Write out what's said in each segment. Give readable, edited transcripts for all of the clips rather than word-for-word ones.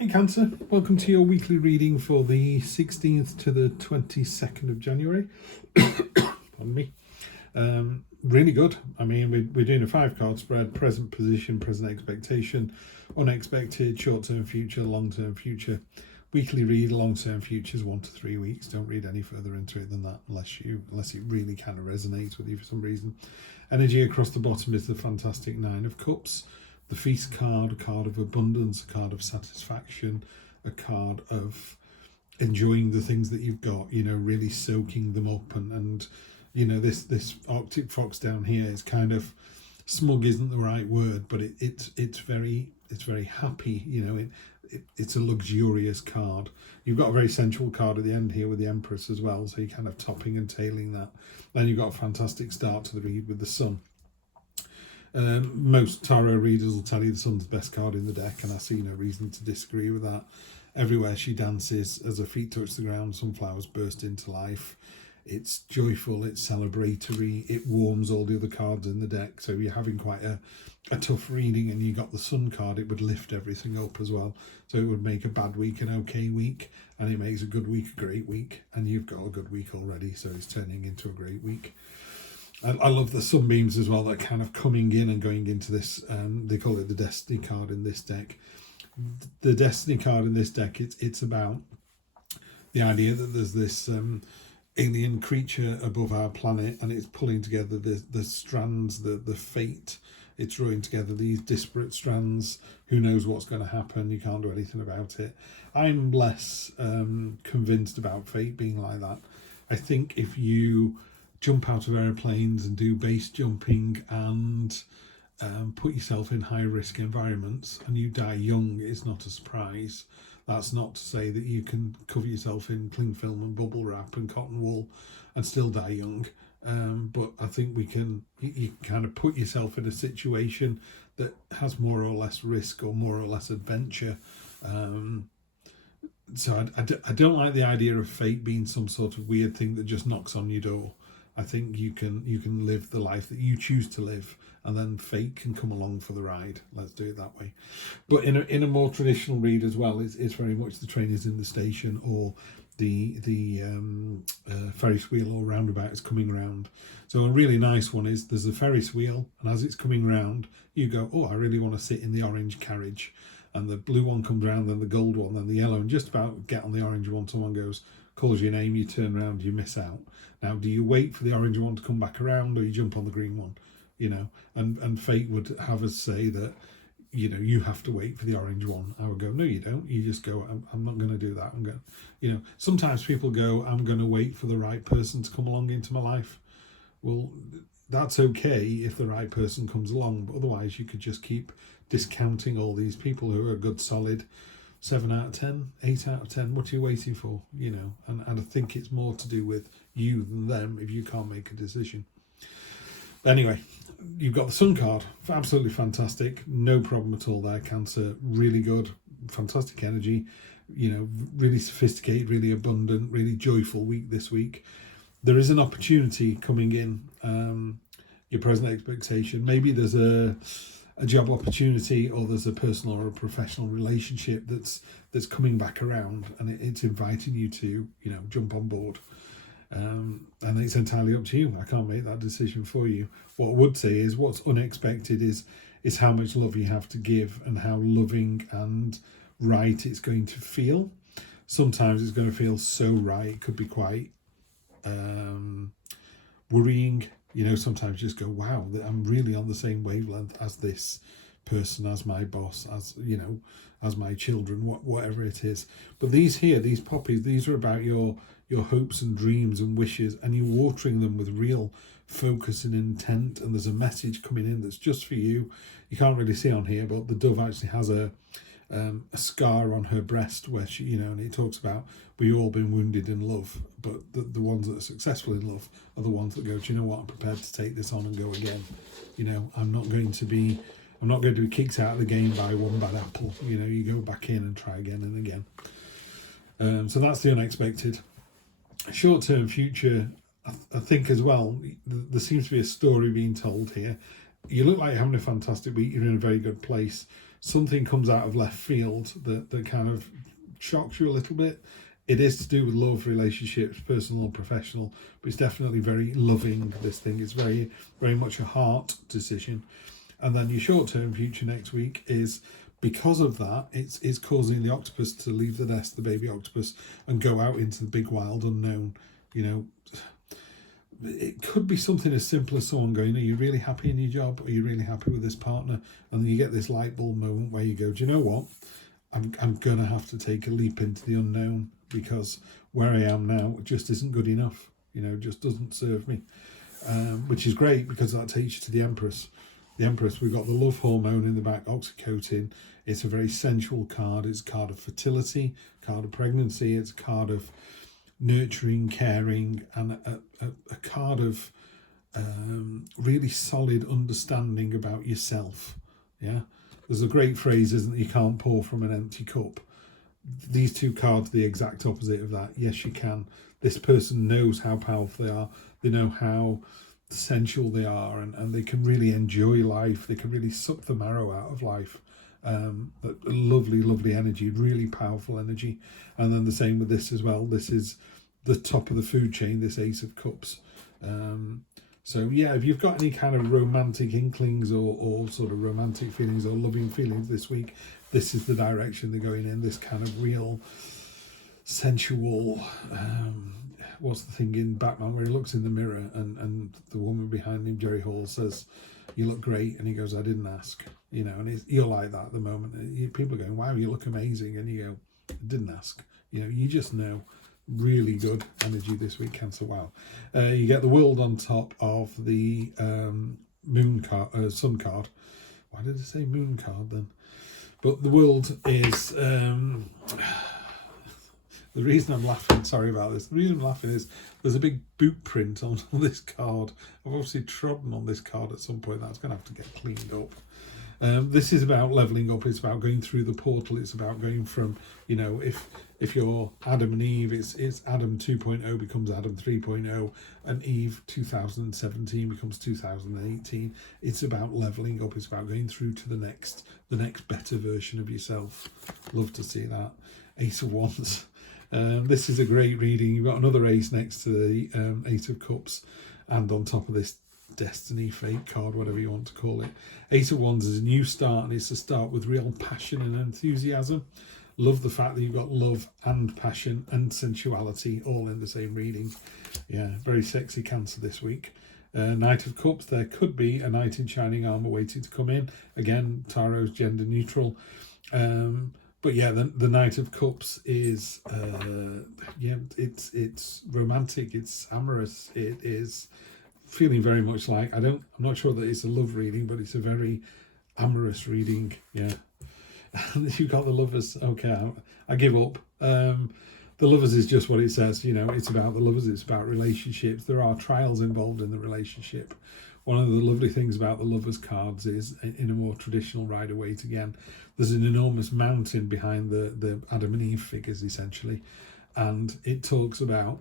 Hi Cancer, welcome to your weekly reading for the 16th to the 22nd of January. Pardon me. Really good. I mean, we're doing a 5-card spread: present position, present expectation, unexpected, short-term future, long-term future. Weekly read, long-term futures, 1 to 3 weeks. Don't read any further into it than that unless it really kind of resonates with you for some reason. Energy across the bottom is the fantastic 9 of Cups. The Feast card, a card of abundance, a card of satisfaction, a card of enjoying the things that you've got, really soaking them up. And this Arctic fox down here is kind of, smug isn't the right word, but it's very happy, it's a luxurious card. You've got a very sensual card at the end here with the Empress as well, so you're kind of topping and tailing that. Then you've got a fantastic start to the read with the Sun. Most tarot readers will tell you the Sun's the best card in the deck, and I see no reason to disagree with that. Everywhere she dances, as her feet touch the ground, sunflowers burst into life. It's joyful, it's celebratory, it warms all the other cards in the deck. So if you're having quite a tough reading and you got the Sun card, it would lift everything up as well. So it would make a bad week an okay week, and it makes a good week a great week, and you've got a good week already, so it's turning into a great week. I love the sunbeams as well, that kind of coming in and going into this, they call it the Destiny card in this deck. The Destiny card in this deck, it's about the idea that there's this alien creature above our planet, and it's pulling together the strands, the fate. It's drawing together these disparate strands. Who knows what's going to happen? You can't do anything about it. I'm less convinced about fate being like that. I think if you jump out of airplanes and do base jumping and put yourself in high risk environments and you die young, it's not a surprise. That's not to say that you can cover yourself in cling film and bubble wrap and cotton wool and still die young. But I think you kind of put yourself in a situation that has more or less risk or more or less adventure. So I don't like the idea of fate being some sort of weird thing that just knocks on your door. I think you can live the life that you choose to live, and then fate can come along for the ride. Let's do it that way. But in a more traditional read as well, it's very much the train is in the station, or the Ferris wheel or roundabout is coming round. So a really nice one is there's a Ferris wheel, and as it's coming round, you go, oh, I really want to sit in the orange carriage. And the blue one comes round, then the gold one, then the yellow, and just about get on the orange one, someone goes, calls your name, you turn around, you miss out. Now, do you wait for the orange one to come back around, or you jump on the green one? And fate would have us say that, you have to wait for the orange one. I would go, no, you don't. You just go, I'm not going to do that. I'm going, sometimes people go, I'm going to wait for the right person to come along into my life. Well, that's okay if the right person comes along, but otherwise you could just keep discounting all these people who are a good solid 7 out of 10, 8 out of 10. What are you waiting for? And I think it's more to do with you than them if you can't make a decision. Anyway, you've got the Sun card. Absolutely fantastic. No problem at all there, Cancer. Really good. Fantastic energy. Really sophisticated, really abundant, really joyful week this week. There is an opportunity coming in. Your present expectation. Maybe there's a job opportunity, or there's a personal or a professional relationship that's coming back around, and it's inviting you to jump on board, and it's entirely up to you. I can't make that decision for you. What I would say is what's unexpected is how much love you have to give and how loving and right it's going to feel. Sometimes it's going to feel so right, it could be quite worrying. Sometimes you just go, wow, I'm really on the same wavelength as this person, as my boss, as my children, whatever it is. But these poppies, these are about your hopes and dreams and wishes, and you're watering them with real focus and intent, and there's a message coming in that's just for you. You can't really see on here, but the dove actually has a scar on her breast where she, and it talks about we've all been wounded in love, but the ones that are successful in love are the ones that go, do you know what, I'm prepared to take this on and go again. I'm not going to be kicked out of the game by one bad apple. You go back in and try again and again. So that's the unexpected. Short-term future, I think as well, there seems to be a story being told here. You look like you're having a fantastic week. You're in a very good place. something comes out of left field that kind of shocks you a little bit. It is to do with love, relationships, personal or professional, but it's definitely very loving, this thing. It's very, very much a heart decision. And then your short-term future next week is, because of that, it's causing the octopus to leave the nest, the baby octopus, and go out into the big wild unknown. You know, it could be something as simple as someone going, are you really happy in your job? Are you really happy with this partner? And then you get this light bulb moment where you go, do you know what? I'm going to have to take a leap into the unknown, because where I am now just isn't good enough. You know, just doesn't serve me, which is great, because that takes you to the Empress. The Empress, we've got the love hormone in the back, oxytocin. It's a very sensual card. It's a card of fertility, card of pregnancy. It's a card of nurturing, caring, and a card of really solid understanding about yourself. Yeah, there's a great phrase, isn't it? You can't pour from an empty cup. These two cards are the exact opposite of that. Yes, you can. This person knows how powerful they are. They know how sensual they are, and they can really enjoy life. They can really suck the marrow out of life. Lovely energy, really powerful energy. And then the same with this as well. This is the top of the food chain, this Ace of Cups. So yeah, if you've got any kind of romantic inklings or sort of romantic feelings or loving feelings this week, this is the direction they're going in. This kind of real sensual, what's the thing in Batman where he looks in the mirror and the woman behind him, Jerry Hall, says, you look great, and he goes, I didn't ask. You know, and you're like that at the moment. People are going, wow, you look amazing, and you go, I didn't ask. You know, you just know. Really good energy this week, Cancer. Wow. You get the World on top of the moon card, sun card. Why did I say moon card then? But the World is the reason I'm laughing. Sorry about this. The reason I'm laughing is there's a big boot print on this card. I've obviously trodden on this card at some point. That's going to have to get cleaned up. This is about leveling up. It's about going through the portal. It's about going from, you know, if you're Adam and Eve, it's Adam 2.0 becomes Adam 3.0, and Eve 2017 becomes 2018. It's about leveling up. It's about going through to the next better version of yourself. Love to see that. Ace of Wands. This is a great reading. You've got another ace next to the Eight of Cups, and on top of this, Destiny, fate card, whatever you want to call it. Ace of Wands is a new start, and it's a start with real passion and enthusiasm. Love the fact that you've got love and passion and sensuality all in the same reading. Yeah, very sexy Cancer this week. Knight of Cups, there could be a knight in shining armour waiting to come in. Again, Tarot's gender neutral. But yeah, the Knight of Cups is, yeah, it's romantic, it's amorous, it is feeling very much like, I'm not sure that it's a love reading, but it's a very amorous reading. Yeah. And you've got the Lovers. Okay, I give up. The Lovers is just what it says. You know, it's about the Lovers. It's about relationships. There are trials involved in the relationship. One of the lovely things about the Lovers cards is, in a more traditional Rider-Waite again, there's an enormous mountain behind the Adam and Eve figures, essentially. And it talks about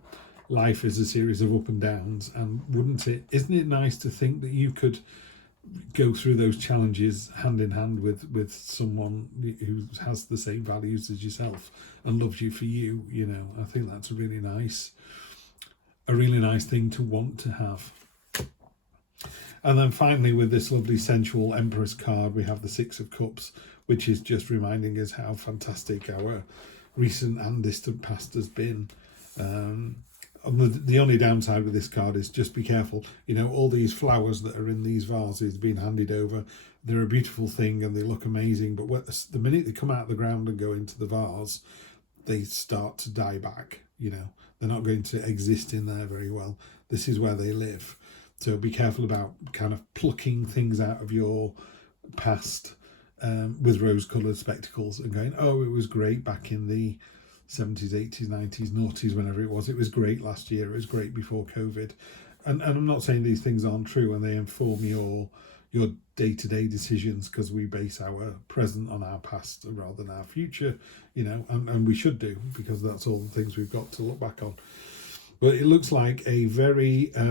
life is a series of up and downs, and isn't it nice to think that you could go through those challenges hand in hand with someone who has the same values as yourself and loves you for you? You know, I think that's a really nice thing to want to have. And then finally, with this lovely sensual Empress card, we have the Six of Cups, which is just reminding us how fantastic our recent and distant past has been. The only downside with this card is just be careful. You know, all these flowers that are in these vases being handed over, they're a beautiful thing and they look amazing, but the minute they come out of the ground and go into the vase, they start to die back. You know, they're not going to exist in there very well. This is where they live. So be careful about kind of plucking things out of your past with rose-coloured spectacles and going, oh, it was great back in the 70s, 80s, 90s, noughties, whenever it was. It was great last year. It was great before COVID. And I'm not saying these things aren't true and they inform your day-to-day decisions, because we base our present on our past rather than our future, you know, and we should do, because that's all the things we've got to look back on. But it looks like a very, I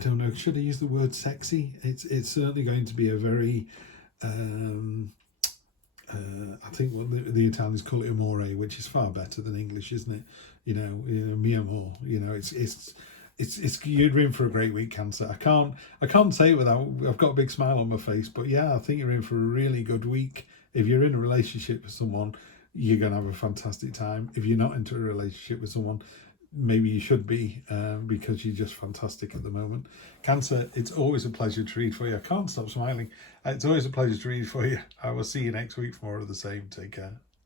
don't know, should I use the word sexy? It's certainly going to be a very I think what the Italians call it amore, which is far better than English, isn't it? You know, mi amor. You know, it's you're in for a great week, Cancer. I can't say it without I've got a big smile on my face. But yeah, I think you're in for a really good week. If you're in a relationship with someone, you're gonna have a fantastic time. If you're not into a relationship with someone, maybe you should be, because you're just fantastic at the moment. Cancer, it's always a pleasure to read for you. I can't stop smiling. It's always a pleasure to read for you. I will see you next week for more of the same. Take care.